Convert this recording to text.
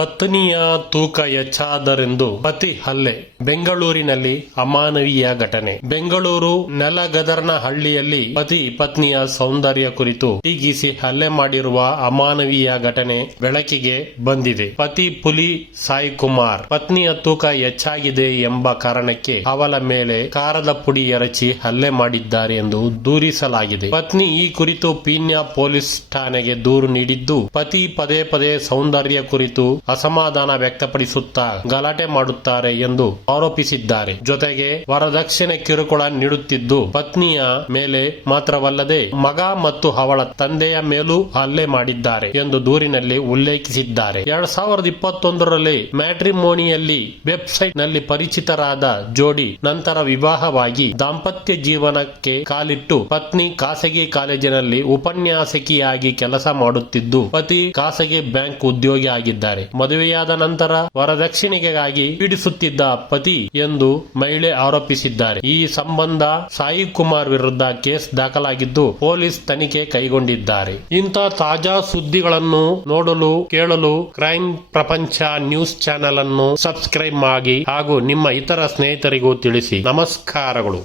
ಪತ್ನಿಯ ತೂಕ ಹೆಚ್ಚಾದರೆಂದು ಪತಿ ಹಲ್ಲೆ. ಬೆಂಗಳೂರಿನಲ್ಲಿ ಅಮಾನವೀಯ ಘಟನೆ. ಬೆಂಗಳೂರು ನೆಲಗದರ್ನಹಳ್ಳಿಯಲ್ಲಿ ಪತಿ ಪತ್ನಿಯ ಸೌಂದರ್ಯ ಕುರಿತು ಟೀಕಿಸಿ ಹಲ್ಲೆ ಮಾಡಿರುವ ಅಮಾನವೀಯ ಘಟನೆ ಬೆಳಕಿಗೆ ಬಂದಿದೆ. ಪತಿ ಪುಲಿ ಸಾಯಿ ಕುಮಾರ್ ಪತ್ನಿಯ ತೂಕ ಹೆಚ್ಚಾಗಿದೆ ಎಂಬ ಕಾರಣಕ್ಕೆ ಅವಳ ಮೇಲೆ ಖಾರದ ಪುಡಿ ಎರಚಿ ಹಲ್ಲೆ ಮಾಡಿದ್ದಾರೆ ಎಂದು ದೂರಿಸಲಾಗಿದೆ. ಪತ್ನಿ ಈ ಕುರಿತು ಪೀಣ್ಯ ಪೊಲೀಸ್ ಠಾಣೆಗೆ ದೂರು ನೀಡಿದ್ದು, ಪತಿ ಪದೇ ಪದೇ ಸೌಂದರ್ಯ ಕುರಿತು ಅಸಮಾಧಾನ ವ್ಯಕ್ತಪಡಿಸುತ್ತಾ ಗಲಾಟೆ ಮಾಡುತ್ತಾರೆ ಎಂದು ಆರೋಪಿಸಿದ್ದಾರೆ. ಜೊತೆಗೆ ವರದಕ್ಷಿಣೆ ಕಿರುಕುಳ ನೀಡುತ್ತಿದ್ದು, ಪತ್ನಿಯ ಮೇಲೆ ಮಾತ್ರವಲ್ಲದೆ ಮಗ ಮತ್ತು ಅವಳ ತಂದೆಯ ಮೇಲೂ ಹಲ್ಲೆ ಮಾಡಿದ್ದಾರೆ ಎಂದು ದೂರಿನಲ್ಲಿ ಉಲ್ಲೇಖಿಸಿದ್ದಾರೆ. 2021ರಲ್ಲಿ ಮ್ಯಾಟ್ರಿಮೋನಿಯಲ್ಲಿ ವೆಬ್ಸೈಟ್ ನಲ್ಲಿ ಪರಿಚಿತರಾದ ಜೋಡಿ ನಂತರ ವಿವಾಹವಾಗಿ ದಾಂಪತ್ಯ ಜೀವನಕ್ಕೆ ಕಾಲಿಟ್ಟು ಪತ್ನಿ ಖಾಸಗಿ ಕಾಲೇಜಿನಲ್ಲಿ ಉಪನ್ಯಾಸಕಿಯಾಗಿ ಕೆಲಸ ಮಾಡುತ್ತಿದ್ದು, ಪತಿ ಖಾಸಗಿ ಬ್ಯಾಂಕ್ ಉದ್ಯೋಗಿ ಆಗಿದ್ದಾರೆ. ಮದುವೆಯಾದ ನಂತರ ವರದಕ್ಷಿಣೆಗಾಗಿ ಪೀಡಿಸುತ್ತಿದ್ದ ಪತಿ ಎಂದು ಮಹಿಳೆ ಆರೋಪಿಸಿದ್ದಾರೆ. ಈ ಸಂಬಂಧ ಸಾಯಿ ಕುಮಾರ್ ವಿರುದ್ಧ ಕೇಸ್ ದಾಖಲಾಗಿದ್ದು, ಪೊಲೀಸ್ ತನಿಖೆ ಕೈಗೊಂಡಿದ್ದಾರೆ. ಇಂಥ ತಾಜಾ ಸುದ್ದಿಗಳನ್ನು ನೋಡಲು ಕೇಳಲು ಕ್ರೈಮ್ ಪ್ರಪಂಚ ನ್ಯೂಸ್ ಚಾನೆಲ್ ಅನ್ನು ಸಬ್ಸ್ಕ್ರೈಬ್ ಆಗಿ ಹಾಗೂ ನಿಮ್ಮ ಇತರ ಸ್ನೇಹಿತರಿಗೂ ತಿಳಿಸಿ. ನಮಸ್ಕಾರಗಳು.